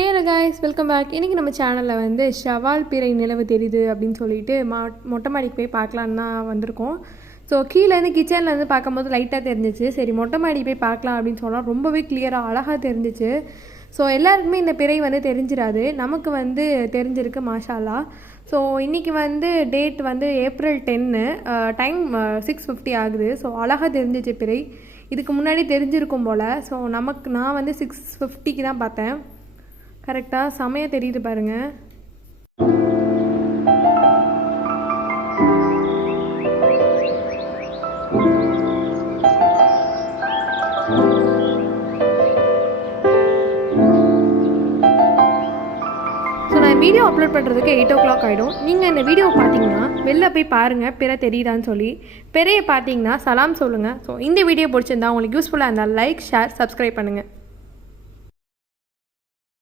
Hey guys welcome back இன்றைக்கி நம்ம சேனலில் வந்து ஷவால் பிறை நிலவு தெரியுது அப்படின்னு சொல்லிட்டு மா மொட்டை மாடிக்கு போய் பார்க்கலான்னு தான் வந்திருக்கோம். ஸோ கீழேருந்து கிச்சன்லேருந்து பார்க்கும்போது லைட்டாக தெரிஞ்சிச்சு. சரி மொட்டை மாடி போய் பார்க்கலாம் அப்படின்னு சொன்னால் ரொம்பவே கிளியராக அழகாக தெரிஞ்சிச்சு. ஸோ எல்லாருக்குமே இந்த பிறை வந்து தெரிஞ்சிடாது நமக்கு வந்து தெரிஞ்சிருக்கு மாஷாலா ஸோ இன்றைக்கி வந்து டேட் வந்து ஏப்ரல் டென்னு டைம் சிக்ஸ் ஃபிஃப்டி ஆகுது. ஸோ அழகாக தெரிஞ்சிச்சு பிறை. இதுக்கு முன்னாடி தெரிஞ்சிருக்கும் போல். ஸோ நமக்கு நான் வந்து சிக்ஸ் ஃபிஃப்டிக்கு தான் பார்த்தேன். கரெக்டாக செமையாக தெரியுது பாருங்க. ஸோ நான் வீடியோ அப்லோட் பண்ணுறதுக்கு எயிட் ஓ கிளாக் ஆகிடும் நீங்கள் இந்த வீடியோ பார்த்தீங்கன்னா வெளில போய் பாருங்கள் பிற தெரியுதான்னு சொல்லி. பிறைய பார்த்தீங்கன்னா சலாம் சொல்லுங்கள் ஸோ இந்த வீடியோ பிடிச்சிருந்தா உங்களுக்கு யூஸ்ஃபுல்லாக இருந்தால் லைக் ஷேர் சப்ஸ்கிரைப் பண்ணுங்கள்